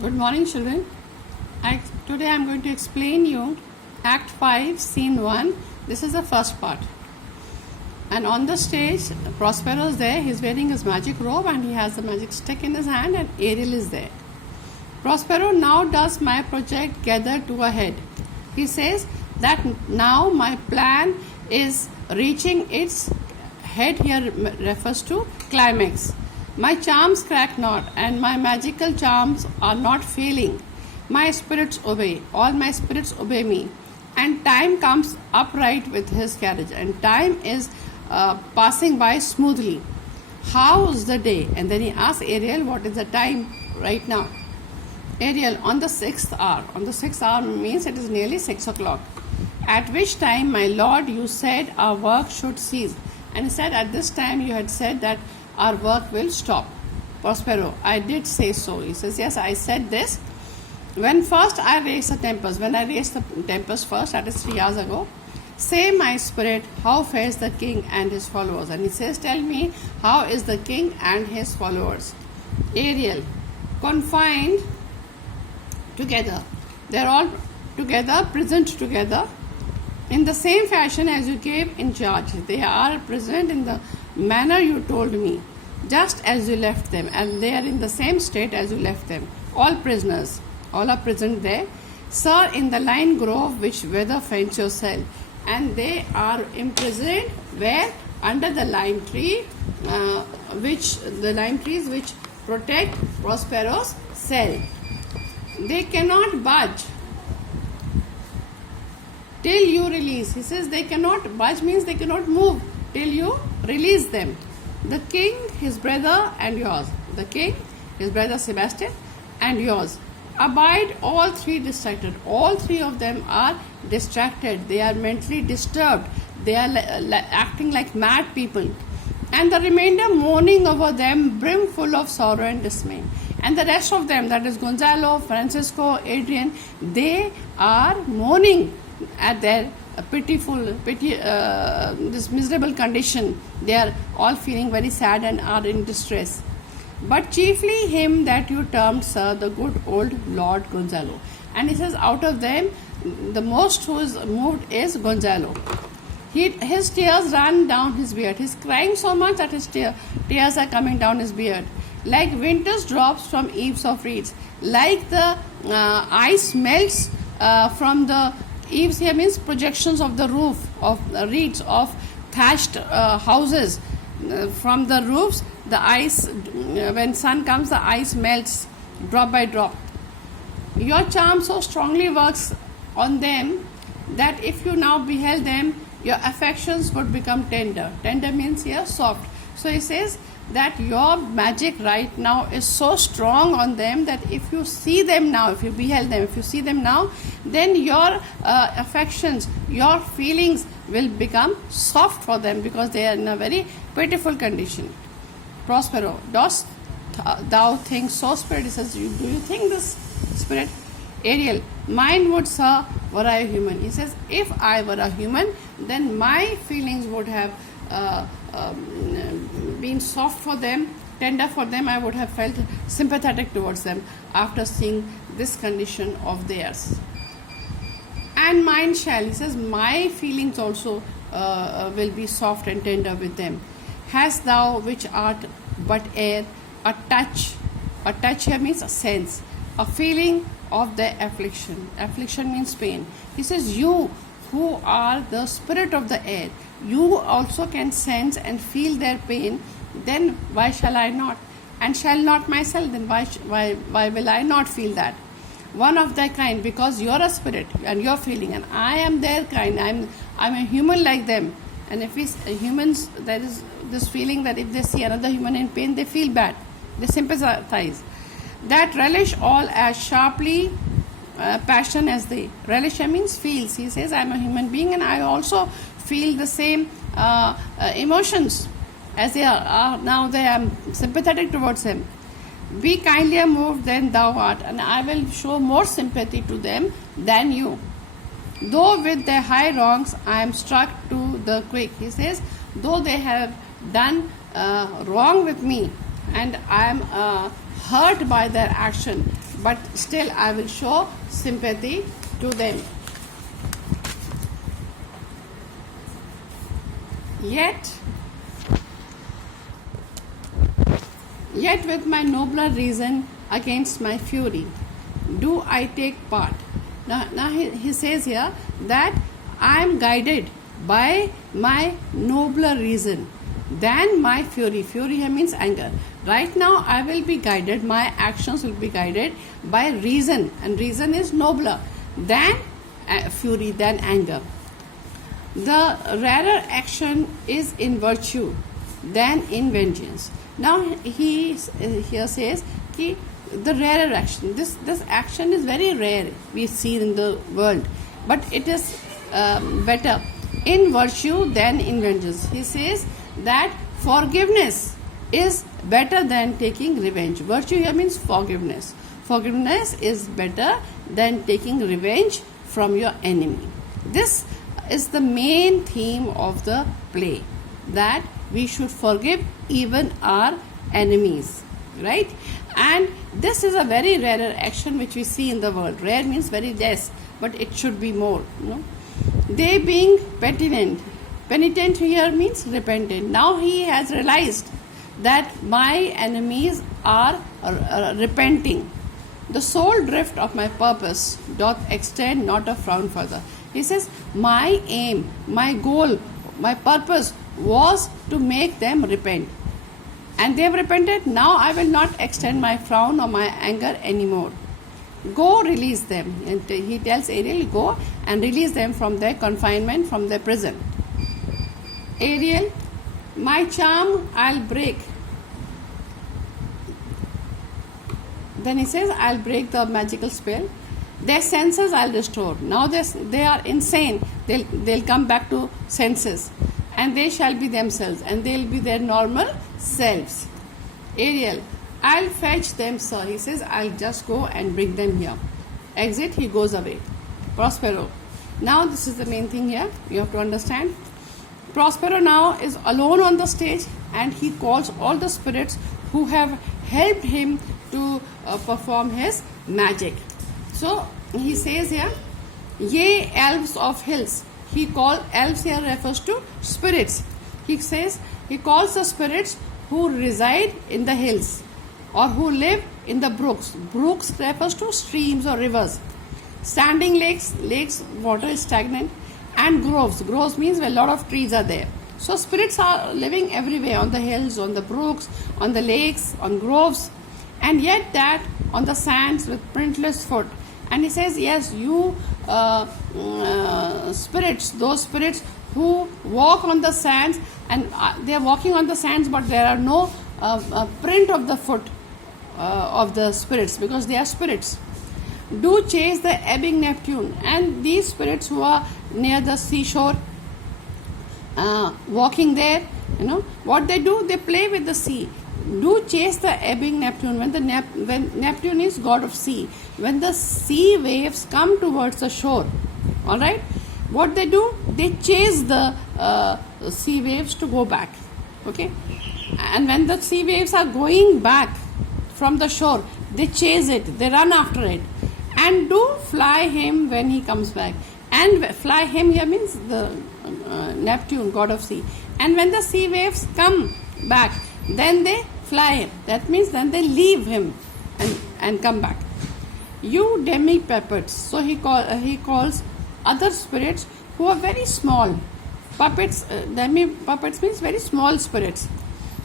Good morning, children. Today I am going to explain you Act 5, Scene 1. This is the first part. And on the stage, Prospero is there. He is wearing his magic robe and he has the magic stick in his hand, and Ariel is there. Prospero now does my project gather to a head. He says that now my plan is reaching its head. Here refers to climax. My charms crack not, and my magical charms are not failing. My spirits obey, all my spirits obey me. And time comes upright with his carriage, and time is passing by smoothly. How's the day? And then he asks Ariel, what is the time right now? Ariel, on the 6th hour. On the 6th hour means it is nearly 6 o'clock. At which time, my lord, you said our work should cease. And he said, at this time you had said that our work will stop. Prospero, I did say so. He says, yes, I said this. When first I raised the tempest, when I raised the tempest first, that is 3 hours ago, say, my spirit, how fares the king and his followers? And he says, tell me, how is the king and his followers? Ariel, confined together. They are all together, present together, in the same fashion as you gave in charge. They are present in the manner you told me, just as you left them, and they are in the same state as you left them. All prisoners, all are present there. Sir, in the lime grove which weather fence yourself, and they are imprisoned where? Under the lime tree, which protect Prospero's cell. They cannot budge till you release. He says they cannot budge means they cannot move till you release them. The king, his brother, and yours. The king, his brother Sebastian, and yours. Abide, all three distracted. All three of them are distracted. They are mentally disturbed. They are acting like mad people. And the remainder mourning over them, brimful of sorrow and dismay. And the rest of them, that is Gonzalo, Francisco, Adrian, they are mourning at their this miserable condition. They are all feeling very sad and are in distress. But chiefly him that you termed, sir, the good old Lord Gonzalo. And he says, out of them, the most who is moved is Gonzalo. His tears run down his beard. He's crying so much that his tears are coming down his beard. Like winter's drops from eaves of reeds. Like the ice melts from the eaves here means projections of the roof of reeds of thatched houses. From the roofs, the ice, when sun comes, the ice melts drop by drop. Your charm so strongly works on them that if you now beheld them, your affections would become tender. Tender means here soft. So he says that your magic right now is so strong on them that if you see them now, if you beheld them, if you see them now, then your affections, your feelings will become soft for them because they are in a very pitiful condition. Prospero, dost thou think so, spirit? He says, do you think this, spirit? Ariel, mine would, sir, were I a human. He says, if I were a human, then my feelings would have been soft for them, tender for them. I would have felt sympathetic towards them after seeing this condition of theirs. And mine shall, he says, my feelings also will be soft and tender with them. Hast thou, which art but air, a touch here means a sense, a feeling of their affliction. Affliction means pain. He says, you who are the spirit of the air, you also can sense and feel their pain, then why shall I not? And shall not myself, then why will I not feel that? One of their kind, because you're a spirit and you're feeling, and I am their kind. I'm a human like them. And if humans, there is this feeling that if they see another human in pain, they feel bad. They sympathize. That relish all as sharply passion as they. Relish means feels. He says, I'm a human being and I also feel the same emotions as they are. Now they am sympathetic towards him. Be kindlier moved than thou art, and I will show more sympathy to them than you. Though with their high wrongs I am struck to the quick. He says, though they have done wrong with me and I am hurt by their action, but still I will show sympathy to them. Yet with my nobler reason against my fury, do I take part. Now he says here that I am guided by my nobler reason than my fury. Fury here means anger. Right now I will be guided, my actions will be guided by reason, and reason is nobler than fury, than anger. The rarer action is in virtue than in vengeance. Now he here says कि the rarer action, this action is very rare, we see in the world, but it is better in virtue than in vengeance. He says that forgiveness is better than taking revenge. Virtue here means forgiveness. Forgiveness is better than taking revenge from your enemy. This is the main theme of the play, that we should forgive even our enemies, right? And this is a very rarer action which we see in the world. Rare means very less, but it should be more, They being penitent here means repentant. Now he has realized that my enemies are repenting. The sole drift of my purpose doth extend not a frown further. He says, my aim, my goal, my purpose was to make them repent. And they have repented. Now I will not extend my frown or my anger anymore. Go release them. And he tells Ariel, go and release them from their confinement, from their prison. Ariel, my charm I'll break. Then he says, I'll break the magical spell. Their senses I'll restore. Now they are insane. They'll come back to senses. And they shall be themselves. And they'll be their normal selves. Ariel, I'll fetch them, sir. He says, I'll just go and bring them here. Exit, he goes away. Prospero. Now this is the main thing here. You have to understand. Prospero now is alone on the stage, and he calls all the spirits who have helped him to perform his magic. So he says here, ye elves of hills. He calls, elves here refers to spirits. He says, he calls the spirits who reside in the hills or who live in the brooks. Brooks refers to streams or rivers. Standing lakes, water is stagnant. And groves. Groves means where a lot of trees are there. So spirits are living everywhere, on the hills, on the brooks, on the lakes, on groves, and yet that on the sands with printless foot. And he says, yes, you spirits, those spirits who walk on the sands, and they are walking on the sands, but there are no print of the foot of the spirits, because they are spirits. Do chase the ebbing Neptune. And these spirits who are near the seashore, walking there, what they do, they play with the sea. Do chase the ebbing Neptune. When Neptune is god of sea, when the sea waves come towards the shore, all right, what they do, they chase the sea waves to go back, okay. And when the sea waves are going back from the shore, they chase it, they run after it, and do fly him when he comes back. And fly him here means the Neptune, god of sea. And when the sea waves come back, then they fly him. That means then they leave him and come back. You demi-puppets. So he calls other spirits who are very small. Puppets, demi-puppets means very small spirits.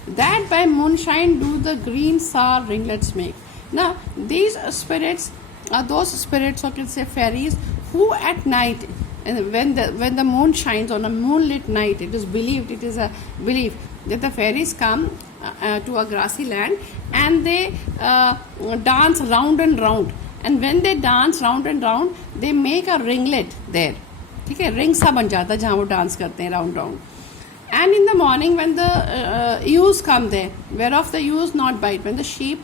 That by moonshine do the green sour ringlets make. Now, these spirits are those spirits, or can say fairies, who at night, and when the moon shines on a moonlit night, it is a belief that the fairies come to a grassy land, and they dance round and round. And when they dance round and round, they make a ringlet there. ठीक है, ring सा बन जाता है जहाँ वो dance करते हैं round round. And in the morning, when the ewes come there, whereof the ewes not bite, when the sheep,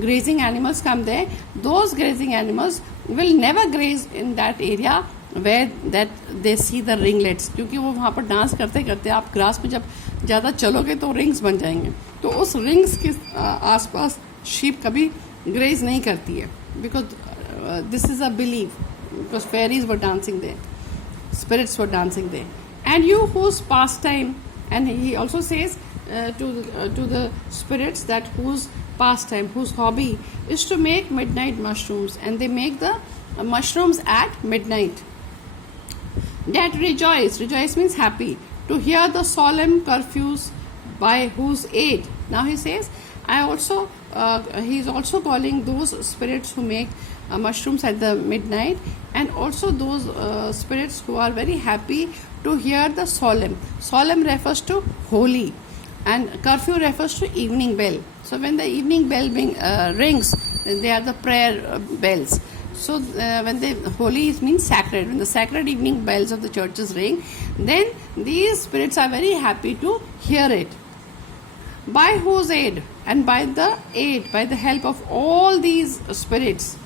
grazing animals come there, those grazing animals will never graze in that area where that they see the ringlets, क्योंकि वो वहाँ पर dance करते करते आप grass में जब ज़्यादा चलोगे तो रिंग्स बन जाएंगे, तो उस रिंग्स के आसपास शीप कभी ग्रेज नहीं करती है, because this is a believe, because fairies were dancing there, spirits were dancing there. And you whose pastime, and he also says to the spirits that whose pastime, whose hobby is to make midnight mushrooms, and they make the mushrooms at midnight, that rejoice means happy, to hear the solemn curfews, by whose aid. Now he says, I also he is also calling those spirits who make mushrooms at the midnight, and also those spirits who are very happy to hear the solemn. Solemn refers to holy, and curfew refers to evening bell. So when the evening bell rings, they are the prayer bells. So when the holy means sacred, when the sacred evening bells of the churches ring, then these spirits are very happy to hear it. By whose aid, and by the aid, by the help of all these spirits,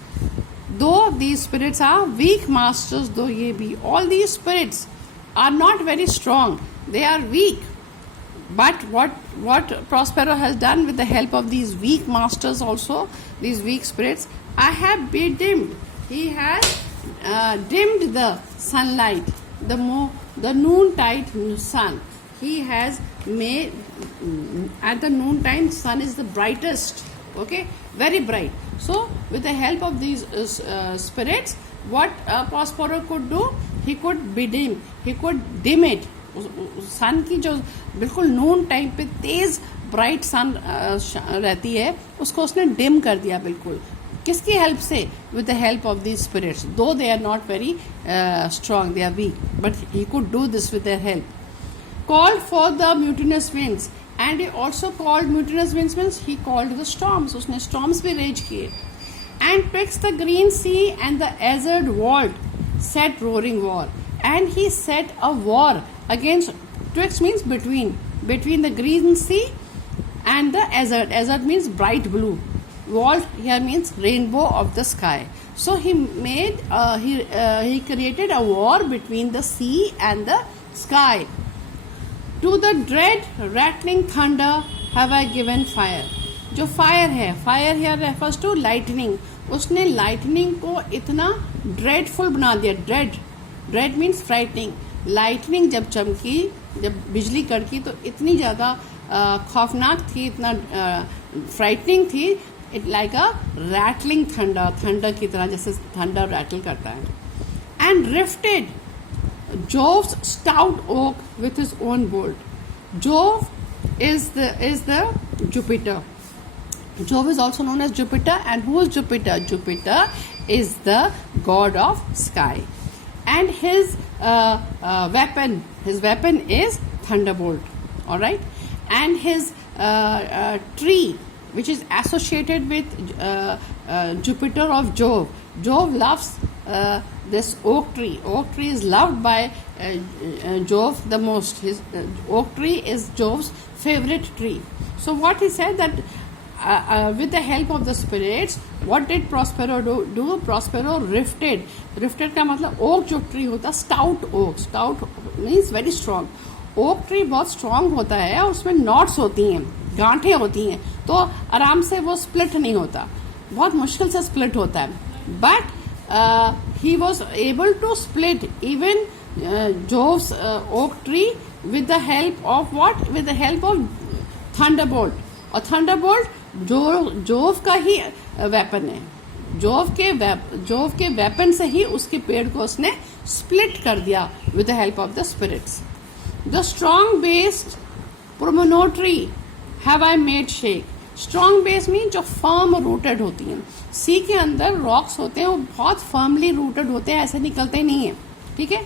though these spirits are weak masters, though ye be, all these spirits are not very strong, they are weak. But what Prospero has done with the help of these weak masters also, these weak spirits, I have bedimmed. He has dimmed the sunlight, the noontide sun. He has made, at the noontime sun is the brightest, okay, very bright. So with the help of these spirits, what Prospero could do, he could bedim, he could dim it. सन की जो बिल्कुल नून time पे तेज bright सन रहती है, उसको उसने dim कर दिया बिल्कुल. किसकी हेल्प से? With the help of these spirits. Though they are not very strong, they are weak, but he could do this with their help. Called for the mutinous winds, and he also called mutinous winds means he called the storms. उसने storms भी rage किए. And twixt the green sea and the azure vault set roaring war. And he set a war against, twixt means between the green sea and the azure. Azure means bright blue. Vault here means rainbow of the sky. So he made he created a war between the sea and the sky. To the dread rattling thunder have I given fire. जो fire है, fire here refers to lightning. उसने lightning को इतना dreadful बना दिया. dread means frightening. lightning जब चमकी, जब बिजली कड़की, तो इतनी ज़्यादा खौफनाक थी, इतना frightening थी. It like a rattling thunder की तरह, जैसे thunder rattle करता है. And rifted Jove's stout oak with his own bolt. Jove is the Jupiter. Jove is also known as Jupiter. And who is Jupiter? Jupiter is the god of sky. And his weapon is thunderbolt. All right. And his tree, which is associated with Jupiter of Jove. Jove loves this oak tree. Oak tree is loved by Jove the most. His oak tree is Jove's favorite tree. So what he said that with the help of the spirits, what did Prospero do? Prospero rifted. Rifted का मतलब oak जो tree होता, stout oak. Stout means very strong. Oak tree बहुत strong होता है और उसमें knots होती हैं, गांठें होती हैं, तो आराम से वो split नहीं होता, बहुत मुश्किल से split होता है. But he was able to split even Jove's oak tree with the help of what? With the help of thunderbolt. और thunderbolt जोव का ही वेपन है. जोव के वेपन से ही उसके पेड़ को उसने स्प्लिट कर दिया with the help of the spirits. The strong based promontory have I made shake. Strong base में जो फर्म रूटेड होती हैं. सी के अंदर रॉक्स होते हैं, वो बहुत फर्मली रूटेड होते हैं, ऐसे निकलते नहीं हैं. ठीक है.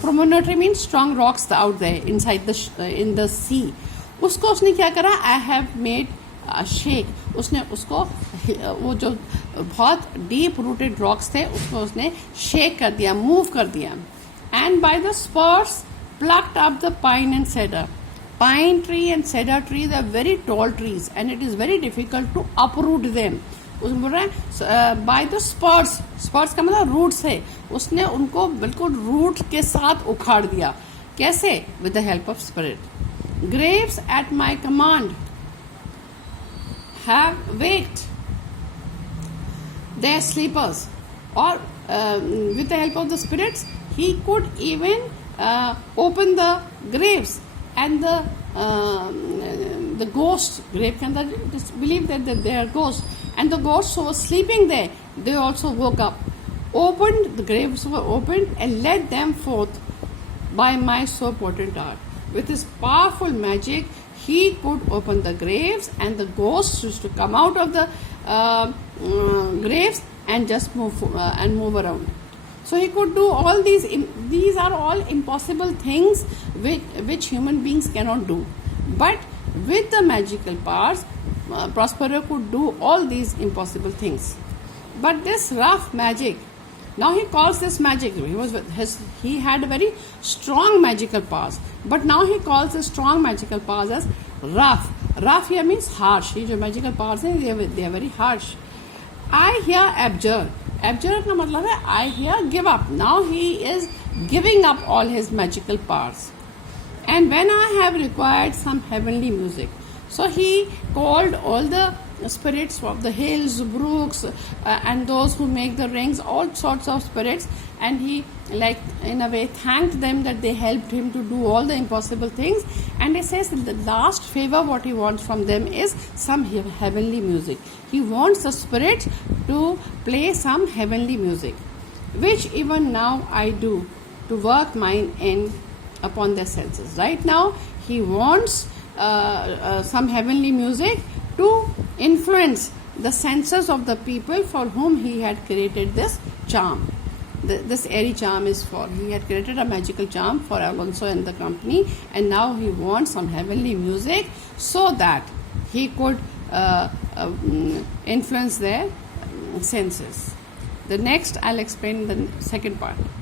Promontory mean strong rocks out there inside in the sea. उसको उसने क्या करा? I have made shake. उसने उसको वो जो बहुत डीप रूटेड रॉक्स थे उसको उसने शेक कर दिया, मूव कर दिया. And by the Spurs plucked up the pine and cedar. Pine tree and cedar trees are very tall trees and it is very difficult to uproot them. उसमें बोल रहा है by the spurs. Spurs का मतलब roots है. उसने उनको बिल्कुल रूट के साथ उखाड़ दिया. कैसे? With the help of spirit. Graves at my command have waked. their sleepers, or with the help of the spirits, he could even open the graves, and the ghosts, grave can believe that they are ghosts, and the ghosts who were sleeping there, they also woke up, opened, the graves were opened, and led them forth by my so potent art. With his powerful magic, he could open the graves, and the ghosts used to come out of the graves and just move around. So he could do all these. These are all impossible things which human beings cannot do. But with the magical powers, Prospero could do all these impossible things. But this rough magic, now he calls this magic. He had very strong magical powers, but now he calls the strong magical powers as rough. Rough here means harsh. These magical powers they are very harsh. I here abjure. Abjure का मतलब है I here give up. Now he is giving up all his magical powers. And when I have required some heavenly music, so he called all the spirits of the hills, brooks, and those who make the rings, all sorts of spirits, and he, like, in a way thanked them that they helped him to do all the impossible things. And he says that the last favor what he wants from them is some heavenly music. He wants the spirits to play some heavenly music, which even now I do to work mine in upon their senses. Right now he wants some heavenly music to influence the senses of the people for whom he had created this charm. This airy charm is for, he had created a magical charm for Alonso and the company, and now he wants some heavenly music so that he could influence their senses. The next I'll explain the second part.